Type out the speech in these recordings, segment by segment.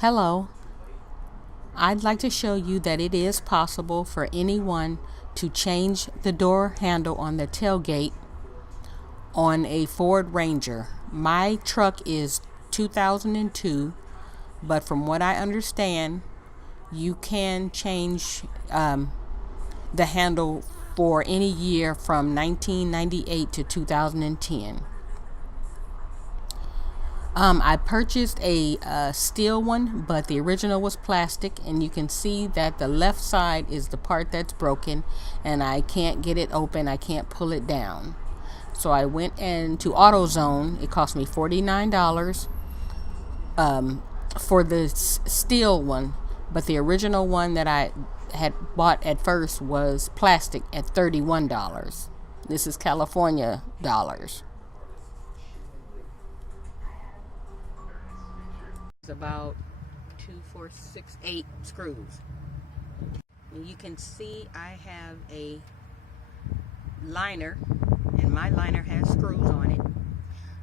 Hello, I'd like to show you that it is possible for anyone to change the door handle on the tailgate on a Ford Ranger. My truck is 2002, but from what I understand, you can change the handle for any year from 1998 to 2010. I purchased a steel one, but the original was plastic, and you can see that the left side is the part that's broken, and I can't get it open. I can't pull it down. So I went into AutoZone. It cost me $49 for the steel one, but the original one that I had bought at first was plastic at $31. This is California dollars. About 2, 4, 6, 8 screws. And you can see I have a liner, and my liner has screws on it.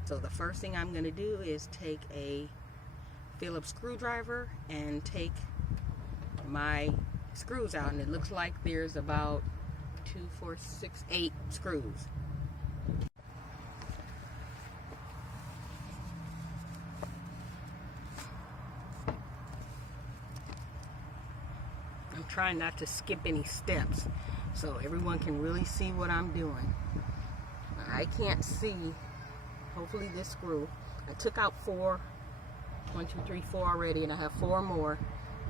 So the first thing I'm going to do is take a Phillips screwdriver and take my screws out, and it looks like there's about 2, 4, 6, 8 screws. I'm trying not to skip any steps so everyone can really see what I'm doing. I can't see, hopefully, this screw. I took out 4, 1, 2, 3, 4 already, and I have 4 more.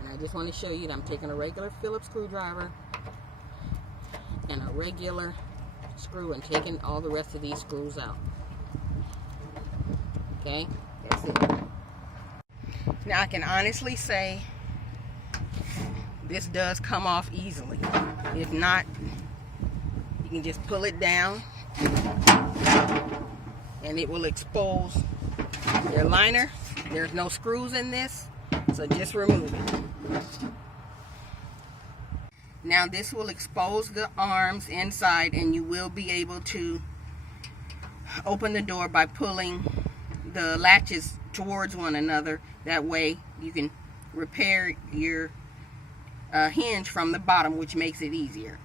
And I just want to show you that I'm taking a regular Phillips screwdriver and a regular screw and taking all the rest of these screws out. Okay, that's it. Now I can honestly say this does come off easily. If not, you can just pull it down and it will expose your liner. There's no screws in this, so just remove it. Now this will expose the arms inside, and you will be able to open the door by pulling the latches towards one another. That way you can repair your hinge from the bottom, which makes it easier.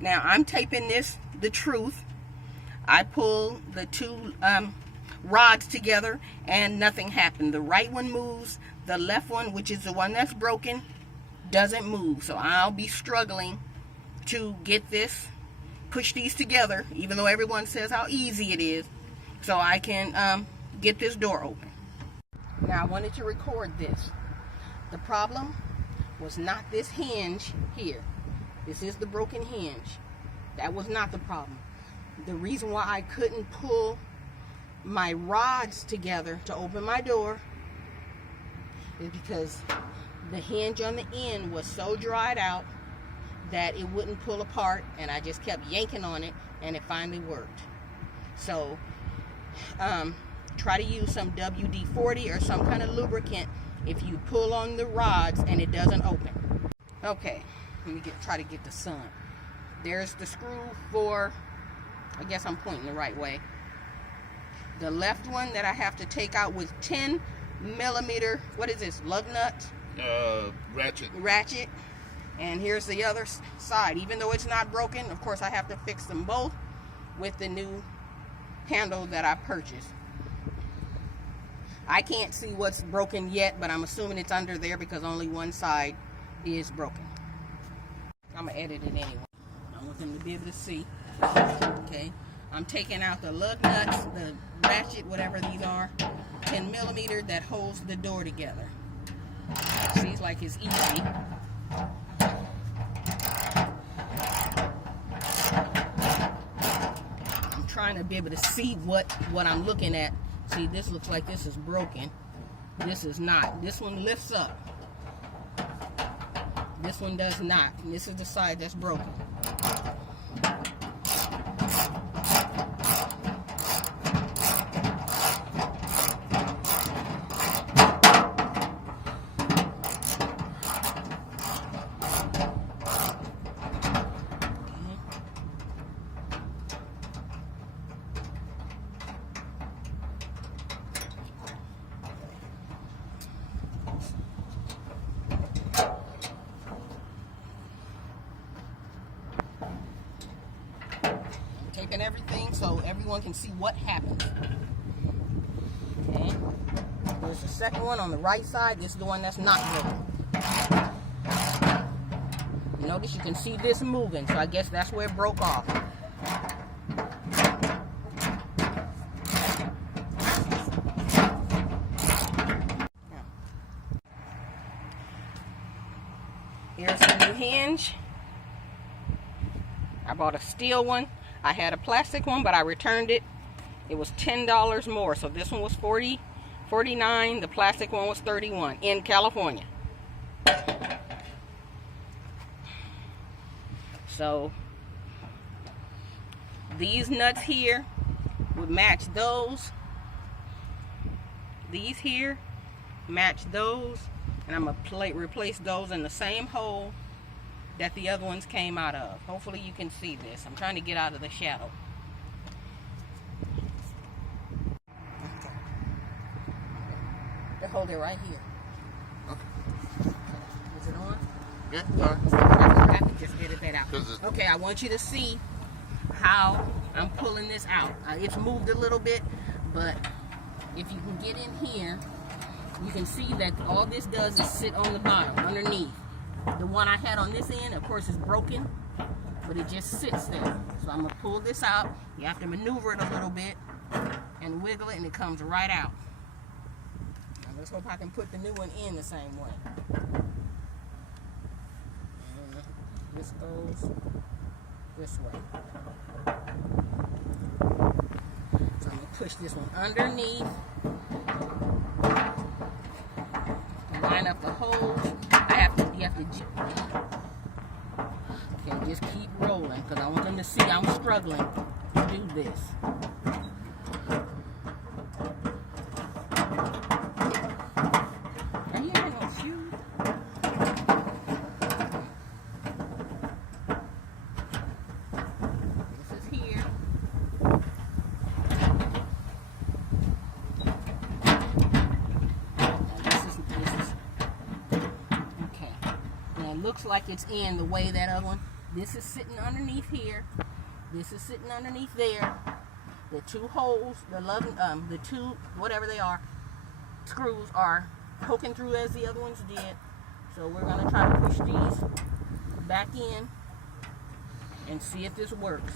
Now I'm taping this the truth. I pull the 2 rods together and nothing happened. The right one moves, the left one, which is the one that's broken, doesn't move. So I'll be struggling to get this, push these together, even though everyone says how easy it is, so I can get this door open. Now I wanted to record this. The problem was not this hinge here. This is the broken hinge. That was not the problem. The reason why I couldn't pull my rods together to open my door is because the hinge on the end was so dried out that it wouldn't pull apart, and I just kept yanking on it, and it finally worked. So try to use some WD-40 or some kind of lubricant if you pull on the rods and it doesn't open. Okay, let me try to get the sun. There's the screw for, I guess I'm pointing the right way. The left one that I have to take out with 10 millimeter, what is this, lug nut? Ratchet. And here's the other side. Even though it's not broken, of course I have to fix them both with the new handle that I purchased. I can't see what's broken yet, but I'm assuming it's under there because only one side is broken. I'm going to edit it anyway. I want them to be able to see. Okay. I'm taking out the lug nuts, the ratchet, whatever these are, 10 millimeter that holds the door together. Seems like it's easy. I'm trying to be able to see what I'm looking at. See, this looks like this is broken. This is not. This one lifts up. This one does not. And this is the side that's broken. and everything so everyone can see what happened. Okay. There's the second one on the right side. This is the one that's not broken. Notice you can see this moving, so I guess that's where it broke off. Here's the new hinge. I bought a steel one. I had a plastic one, but I returned it. It was $10 more. So this one was $49. The plastic one was $31 in California. So these nuts here would match those. These here match those. And I'm going to replace those in the same hole that the other ones came out of. Hopefully you can see this. I'm trying to get out of the shadow. Okay. Just hold it right here. Okay. Is it on? Yeah, I have to just edit that out. Okay, I want you to see how I'm pulling this out. It's moved a little bit, but if you can get in here, you can see that all this does is sit on the bottom, underneath. The one I had on this end, of course, is broken, but it just sits there. So I'm going to pull this out. You have to maneuver it a little bit and wiggle it, and it comes right out. Now let's hope I can put the new one in the same way. And this goes this way. So I'm going to push this one underneath. Line up the holes. You have to okay, just keep rolling because I want them to see I'm struggling to do this. Are you in no shoes? This is here. Looks like it's in the way that other one. This is sitting underneath here. This is sitting underneath there. The two holes, the two, whatever they are, screws are poking through as the other ones did. So we're going to try to push these back in and see if this works.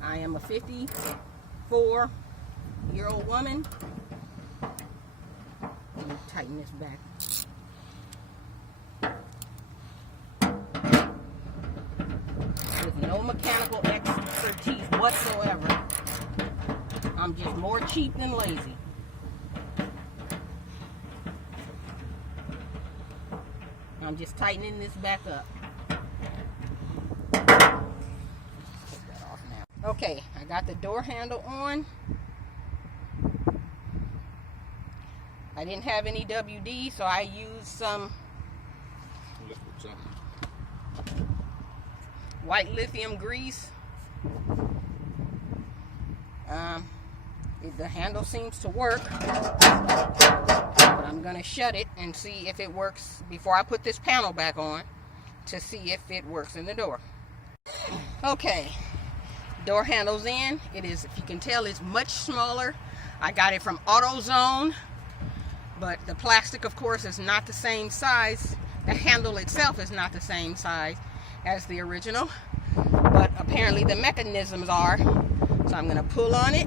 I am a 54-year-old woman. Let me tighten this back. With no mechanical expertise whatsoever. I'm just more cheap than lazy. I'm just tightening this back up. Take that off now. Okay, I got the door handle on. I didn't have any WD, so I used some white lithium grease. The handle seems to work, but I'm going to shut it and see if it works before I put this panel back on to see if it works in the door. Okay, door handle's in. It is, if you can tell, it's much smaller. I got it from AutoZone, but the plastic, of course, is not the same size. The handle itself is not the same size as the original, but apparently the mechanisms are. So I'm going to pull on it.